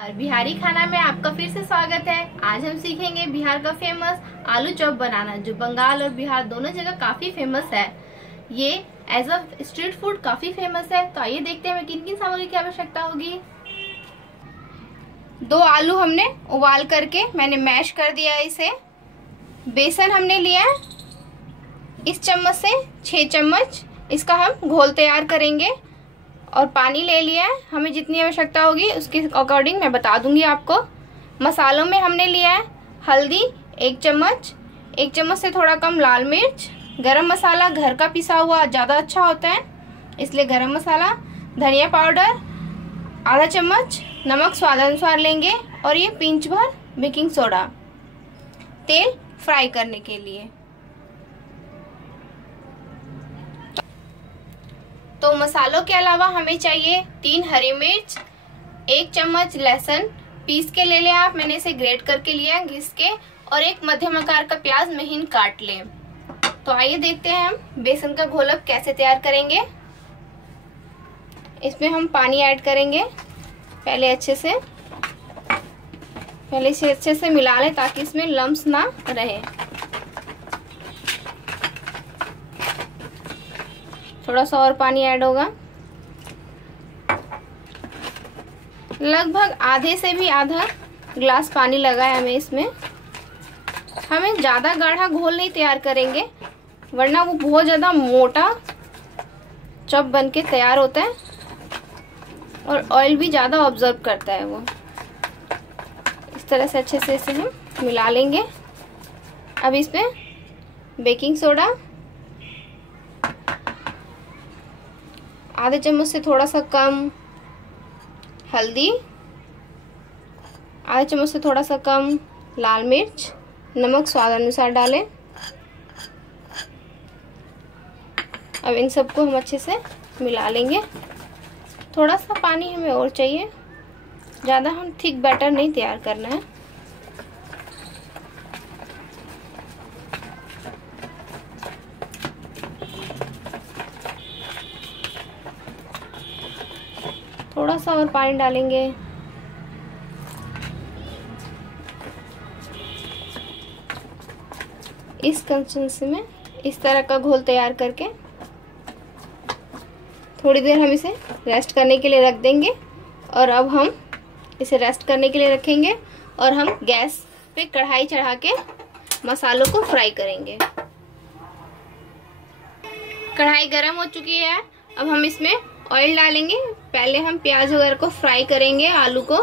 और बिहारी खाना में आपका फिर से स्वागत है। आज हम सीखेंगे बिहार का फेमस आलू चॉप बनाना, जो बंगाल और बिहार दोनों जगह काफी फेमस है। ये एज अ स्ट्रीट फूड काफी फेमस है। तो आइए देखते हैं किन किन सामग्री की आवश्यकता होगी। 2 आलू हमने उबाल करके मैंने मैश कर दिया है इसे। बेसन हमने लिया है इस चम्मच से 6 चम्मच, इसका हम घोल तैयार करेंगे। और पानी ले लिया है, हमें जितनी आवश्यकता होगी उसके अकॉर्डिंग मैं बता दूंगी आपको। मसालों में हमने लिया है हल्दी 1 चम्मच, 1 चम्मच से थोड़ा कम लाल मिर्च, गरम मसाला घर का पिसा हुआ ज़्यादा अच्छा होता है इसलिए गरम मसाला, धनिया पाउडर आधा चम्मच, नमक स्वादानुसार लेंगे और ये पिंच भर बेकिंग सोडा, तेल फ्राई करने के लिए। तो मसालों के अलावा हमें चाहिए 3 हरी मिर्च, 1 चम्मच लहसुन पीस के ले लें आप, मैंने इसे ग्रेट करके लिया है घिस के, और 1 मध्यम आकार का प्याज महीन काट लें। तो आइए देखते हैं हम बेसन का घोल अब कैसे तैयार करेंगे। इसमें हम पानी ऐड करेंगे। पहले इसे अच्छे से मिला लें ताकि इसमें लम्स ना रहे। थोड़ा सा और पानी ऐड होगा, लगभग आधे से भी आधा ग्लास पानी लगा है हमें इसमें। हमें ज़्यादा गाढ़ा घोल नहीं तैयार करेंगे वरना वो बहुत ज़्यादा मोटा चॉप बन के तैयार होता है और ऑयल भी ज़्यादा ऑब्जर्व करता है वो। इस तरह से अच्छे से इसे हम मिला लेंगे। अब इसमें बेकिंग सोडा आधे चम्मच से थोड़ा सा कम, हल्दी आधे चम्मच से थोड़ा सा कम, लाल मिर्च, नमक स्वाद अनुसार डालें। अब इन सबको हम अच्छे से मिला लेंगे। थोड़ा सा पानी हमें और चाहिए, ज़्यादा हम थिक बैटर नहीं तैयार करना है। थोड़ा सा और पानी डालेंगे। इस कंसिस्टेंसी में इस तरह का घोल तैयार करके थोड़ी देर हम इसे रेस्ट करने के लिए रख देंगे। और अब हम इसे रेस्ट करने के लिए रखेंगे और हम गैस पे कढ़ाई चढ़ा के मसालों को फ्राई करेंगे। कढ़ाई गर्म हो चुकी है, अब हम इसमें ऑयल डालेंगे। पहले हम प्याज वगैरह को फ्राई करेंगे। आलू को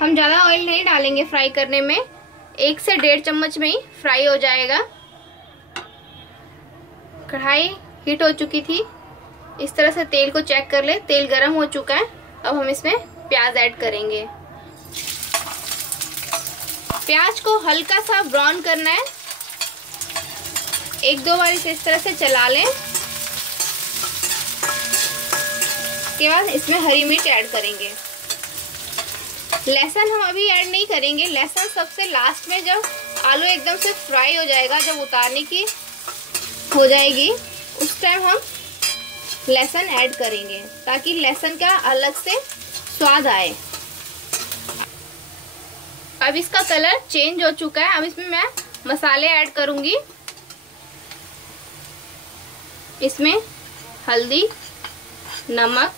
हम ज़्यादा ऑयल नहीं डालेंगे फ्राई करने में, 1 से 1.5 चम्मच में ही फ्राई हो जाएगा। कढ़ाई हीट हो चुकी थी, इस तरह से तेल को चेक कर ले, तेल गरम हो चुका है। अब हम इसमें प्याज ऐड करेंगे। प्याज को हल्का सा ब्राउन करना है, 1-2 बार इसे इस तरह से चला लें। उसके बाद इसमें हरी मिर्च ऐड करेंगे। लहसुन हम अभी ऐड नहीं करेंगे, लहसुन सबसे लास्ट में, जब आलू एकदम से फ्राई हो जाएगा, जब उतारने की हो जाएगी उस टाइम हम लहसुन ऐड करेंगे ताकि लहसुन का अलग से स्वाद आए। अब इसका कलर चेंज हो चुका है। अब इसमें मैं मसाले ऐड करूंगी। इसमें हल्दी, नमक,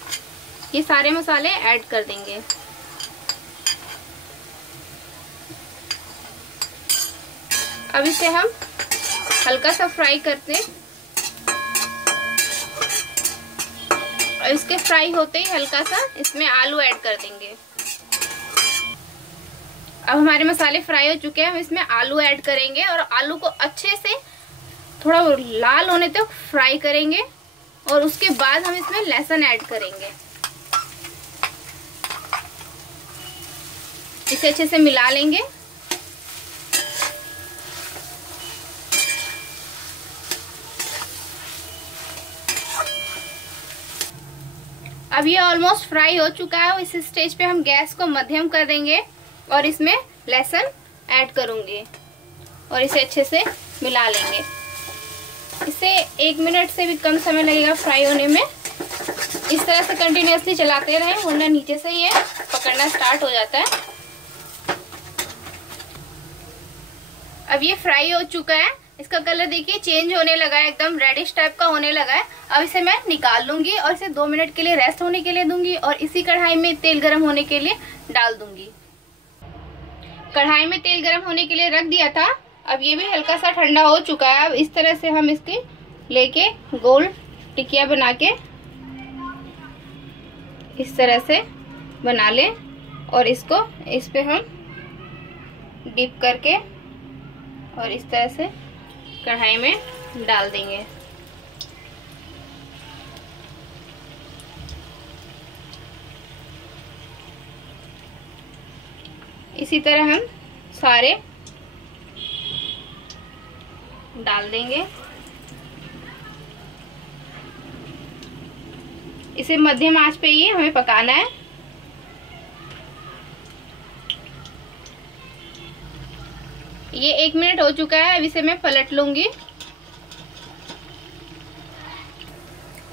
ये सारे मसाले ऐड कर देंगे। अब इसे हम हल्का सा फ्राई करते हैं और इसके फ्राई होते ही हल्का सा इसमें आलू ऐड कर देंगे। अब हमारे मसाले फ्राई हो चुके हैं, हम इसमें आलू ऐड करेंगे और आलू को अच्छे से थोड़ा लाल होने तक फ्राई करेंगे और उसके बाद हम इसमें लहसुन ऐड करेंगे। इसे अच्छे से मिला लेंगे। अब ये ऑलमोस्ट फ्राई हो चुका है। इस स्टेज पे हम गैस को मध्यम कर देंगे और इसमें लहसुन ऐड करूंगी और इसे अच्छे से मिला लेंगे। इसे 1 मिनट से भी कम समय लगेगा फ्राई होने में। इस तरह से कंटिन्यूअसली चलाते रहें, वरना नीचे से ये पकड़ना स्टार्ट हो जाता है। अब ये फ्राई हो चुका है, इसका कलर देखिए चेंज होने लगा है, एकदम रेडिश टाइप का होने लगा है। अब इसे मैं निकाल लूंगी और इसे 2 मिनट के लिए रेस्ट होने के लिए दूंगी और इसी कढ़ाई में तेल गरम होने के लिए डाल दूंगी। कढ़ाई में तेल गरम होने के लिए रख दिया था, अब ये भी हल्का सा ठंडा हो चुका है। अब इस तरह से हम इसकी लेके गोल टिकिया बना के इस तरह से बना लें और इसको इस पे हम डिप करके और इस तरह से कढ़ाई में डाल देंगे। इसी तरह हम सारे डाल देंगे। इसे मध्यम आंच पे ही हमें पकाना है। ये 1 मिनट हो चुका है, अब इसे मैं पलट लूंगी।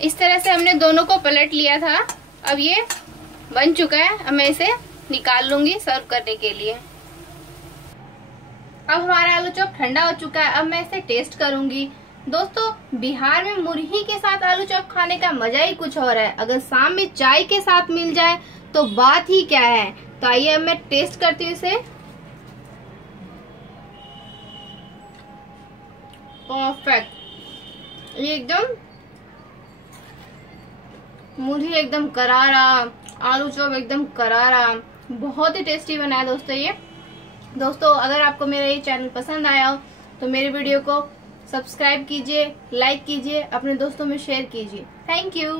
इस तरह से हमने दोनों को पलट लिया था, अब ये बन चुका है। अब मैं इसे निकाल लूंगी सर्व करने के लिए। अब हमारा आलू चॉप ठंडा हो चुका है, अब मैं इसे टेस्ट करूंगी। दोस्तों, बिहार में मुरही के साथ आलू चॉप खाने का मजा ही कुछ और है। अगर शाम में चाय के साथ मिल जाए तो बात ही क्या है। तो आइए अब मैं टेस्ट करती हूँ इसे। परफेक्ट, ये एकदम मुरही एकदम करारा, आलू चॉप एकदम करारा, बहुत ही टेस्टी बना है दोस्तों ये। दोस्तों, अगर आपको मेरा ये चैनल पसंद आया हो तो मेरे वीडियो को सब्सक्राइब कीजिए, लाइक कीजिए, अपने दोस्तों में शेयर कीजिए। Thank you.